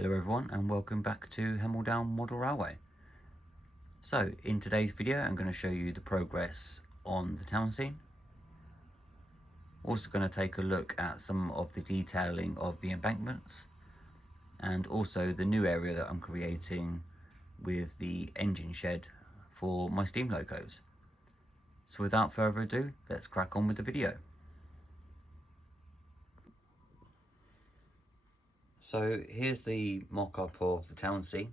Hello everyone and welcome back to Hemel-Down Model Railway. So in today's video I'm going to show you the progress on the town scene. Also going to take a look at some of the detailing of the embankments and also the new area that I'm creating with the engine shed for my steam locos. So without further ado, let's crack on with the video. So here's the mock-up of the town scene.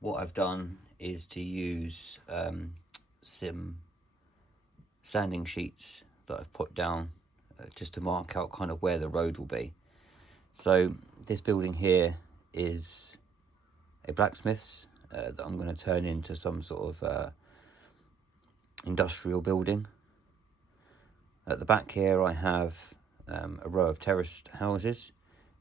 What I've done is to use some sanding sheets that I've put down just to mark out kind of where the road will be. So this building here is a blacksmith's that I'm going to turn into some sort of industrial building. At the back here I have a row of terraced houses.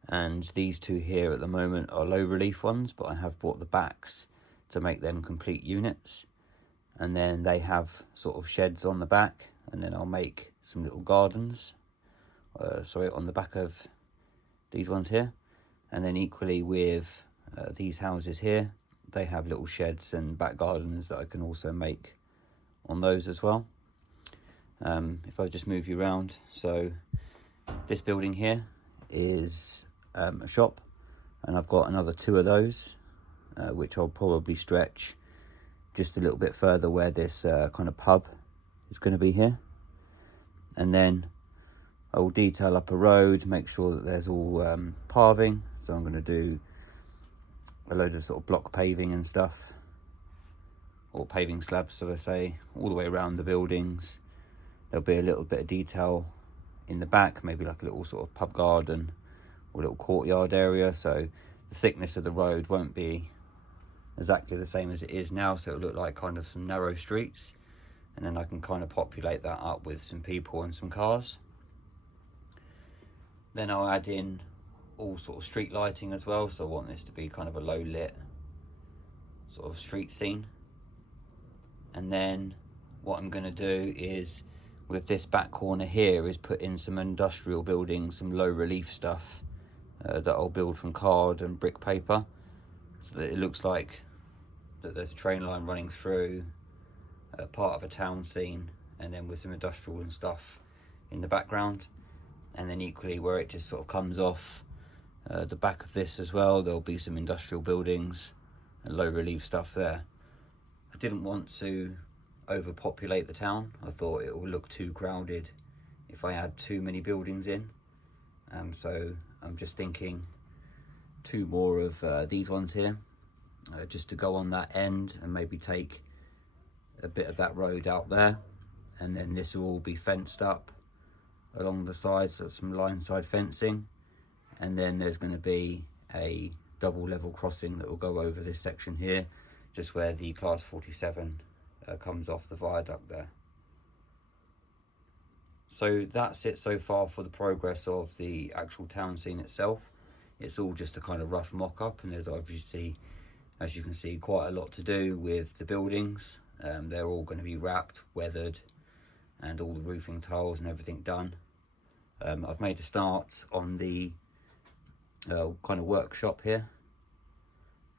And these two here at the moment are low relief ones, but I have bought the backs to make them complete units. And then they have sort of sheds on the back, and then I'll make some little gardens, on the back of these ones here. And then equally with these houses here, they have little sheds and back gardens that I can also make on those as well. If I just move you around, so this building here is a shop, and I've got another two of those which I'll probably stretch just a little bit further where this kind of pub is going to be here. And then I will detail up a road, make sure that there's all paving, so I'm going to do a load of sort of block paving and stuff, or paving slabs, so I say, all the way around the buildings. There'll be a little bit of detail in the back, maybe like a little sort of pub garden or little courtyard area, so the thickness of the road won't be exactly the same as it is now, so it'll look like kind of some narrow streets, and then I can kind of populate that up with some people and some cars. Then I'll add in all sort of street lighting as well, so I want this to be kind of a low lit sort of street scene. And then what I'm going to do is, with this back corner here, is put in some industrial buildings, some low relief stuff that I'll build from card and brick paper, so that it looks like that there's a train line running through part of a town scene, and then with some industrial and stuff in the background. And then equally where it just sort of comes off the back of this as well, there'll be some industrial buildings and low relief stuff there. I didn't want to overpopulate the town. I thought it will look too crowded if I add too many buildings in, so I'm just thinking two more of these ones here, just to go on that end, and maybe take a bit of that road out there, and then this will all be fenced up along the sides, so some line side fencing, and then there's going to be a double level crossing that will go over this section here, just where the class 47 comes off the viaduct there. So that's it so far for the progress of the actual town scene itself. It's all just a kind of rough mock-up, and there's obviously, as you can see, quite a lot to do with the buildings. They're all going to be wrapped, weathered, and all the roofing tiles and everything done. I've made a start on the kind of workshop here,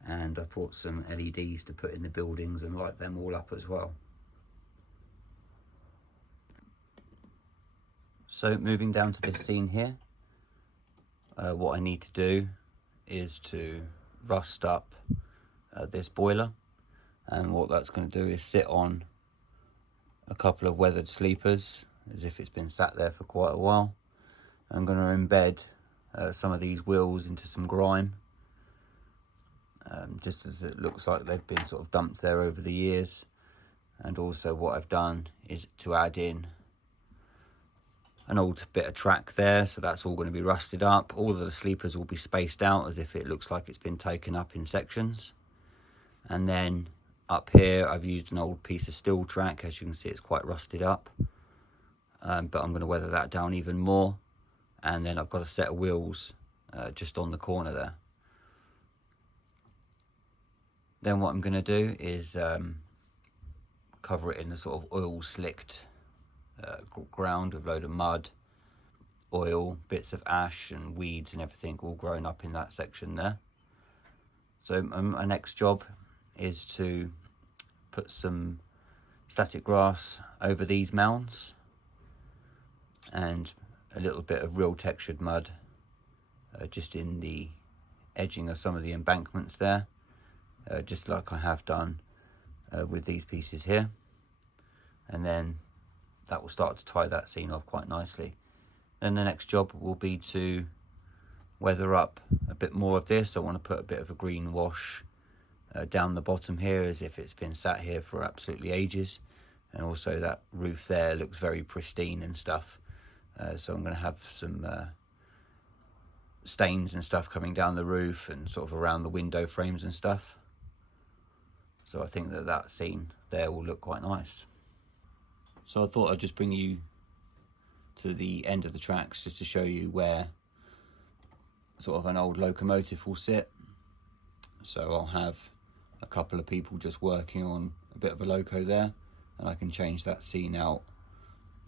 and I've brought some LEDs to put in the buildings and light them all up as well. So moving down to this scene here, what I need to do is to rust up this boiler, and what that's going to do is sit on a couple of weathered sleepers as if it's been sat there for quite a while. I'm going to embed some of these wheels into some grime, just as it looks like they've been sort of dumped there over the years. And also what I've done is to add in an old bit of track there, so that's all going to be rusted up. All of the sleepers will be spaced out as if it looks like it's been taken up in sections. And then up here I've used an old piece of steel track. As you can see, it's quite rusted up, but I'm going to weather that down even more. And then I've got a set of wheels just on the corner there. Then what I'm going to do is cover it in a sort of oil slicked ground with a load of mud, oil, bits of ash and weeds and everything all grown up in that section there. So my next job is to put some static grass over these mounds and a little bit of real textured mud just in the edging of some of the embankments there, just like I have done with these pieces here, and then that will start to tie that scene off quite nicely. Then the next job will be to weather up a bit more of this. I want to put a bit of a green wash down the bottom here, as if it's been sat here for absolutely ages, and also that roof there looks very pristine and stuff, so I'm going to have some stains and stuff coming down the roof and sort of around the window frames and stuff. So I think that scene there will look quite nice. So I thought I'd just bring you to the end of the tracks just to show you where sort of an old locomotive will sit. So I'll have a couple of people just working on a bit of a loco there, and I can change that scene out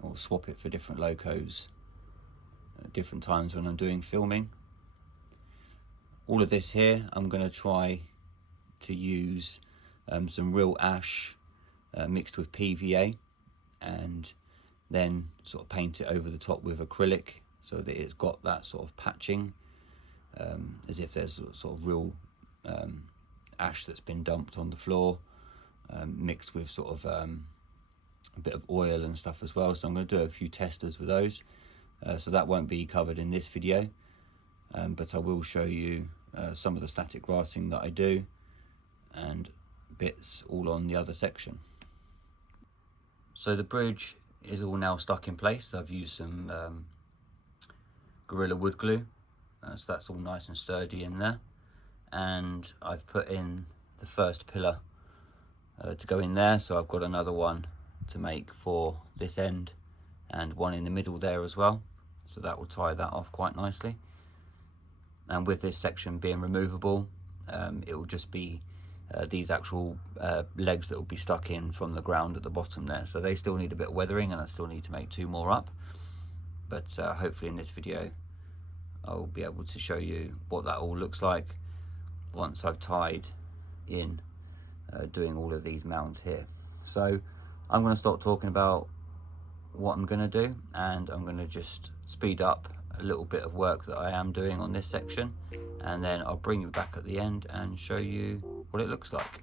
or swap it for different locos at different times when I'm doing filming. All of this here, I'm going to try to use some real ash mixed with PVA, and then sort of paint it over the top with acrylic so that it's got that sort of patching, as if there's sort of real ash that's been dumped on the floor, mixed with sort of a bit of oil and stuff as well. So I'm going to do a few testers with those, so that won't be covered in this video, but I will show you some of the static grassing that I do and bits all on the other section. So the bridge is all now stuck in place. I've used some Gorilla wood glue, so that's all nice and sturdy in there, and I've put in the first pillar to go in there, so I've got another one to make for this end and one in the middle there as well, so that will tie that off quite nicely. And with this section being removable, it will just be these actual legs that will be stuck in from the ground at the bottom there. So they still need a bit of weathering, and I still need to make 2 more up. But hopefully in this video I'll be able to show you what that all looks like once I've tied in doing all of these mounds here. So I'm going to stop talking about what I'm going to do, and I'm going to just speed up a little bit of work that I am doing on this section, and then I'll bring you back at the end and show you what it looks like.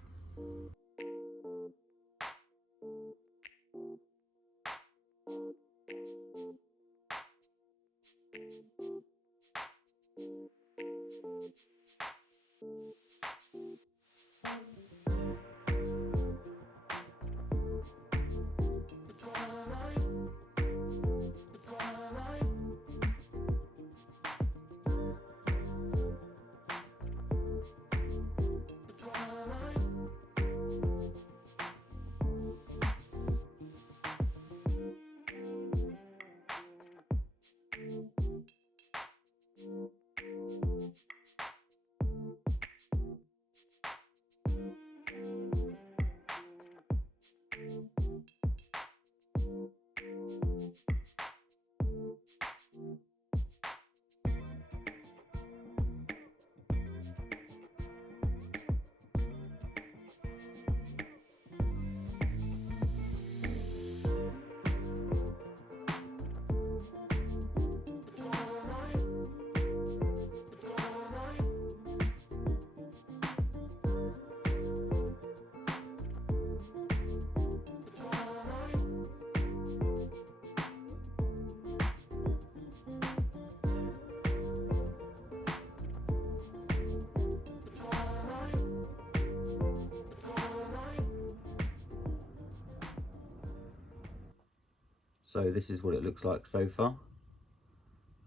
So this is what it looks like so far.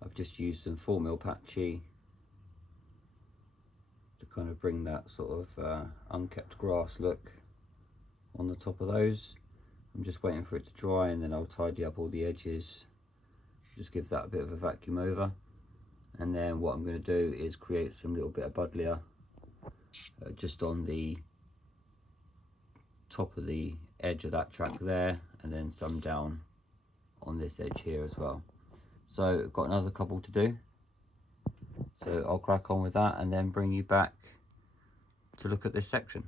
I've just used some 4mm patchy to kind of bring that sort of unkept grass look on the top of those. I'm just waiting for it to dry, and then I'll tidy up all the edges, just give that a bit of a vacuum over. And then what I'm going to do is create some little bit of buddleia just on the top of the edge of that track there, and then some down on this edge here as well. So I've got another couple to do, so I'll crack on with that and then bring you back to look at this section.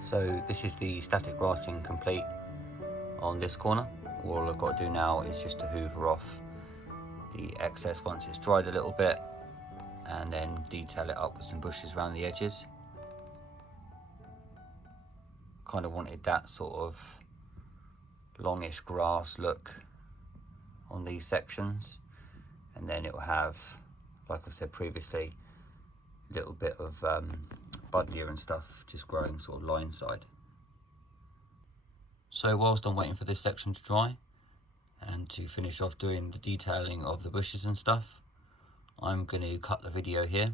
So this is the static grassing complete on this corner. All I've got to do now is just to hoover off the excess once it's dried a little bit, and then detail it up with some bushes around the edges. Kind of wanted that sort of longish grass look on these sections, and then it will have, like I've said previously, a little bit of buddleia and stuff just growing sort of line side. So whilst I'm waiting for this section to dry and to finish off doing the detailing of the bushes and stuff, I'm going to cut the video here,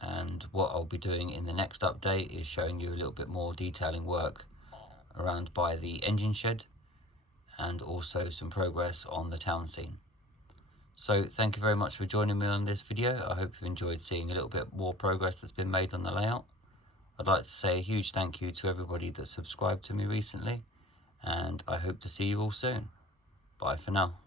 and what I'll be doing in the next update is showing you a little bit more detailing work around by the engine shed, and also some progress on the town scene. So thank you very much for joining me on this video. I hope you've enjoyed seeing a little bit more progress that's been made on the layout. I'd like to say a huge thank you to everybody that subscribed to me recently, and I hope to see you all soon. Bye for now.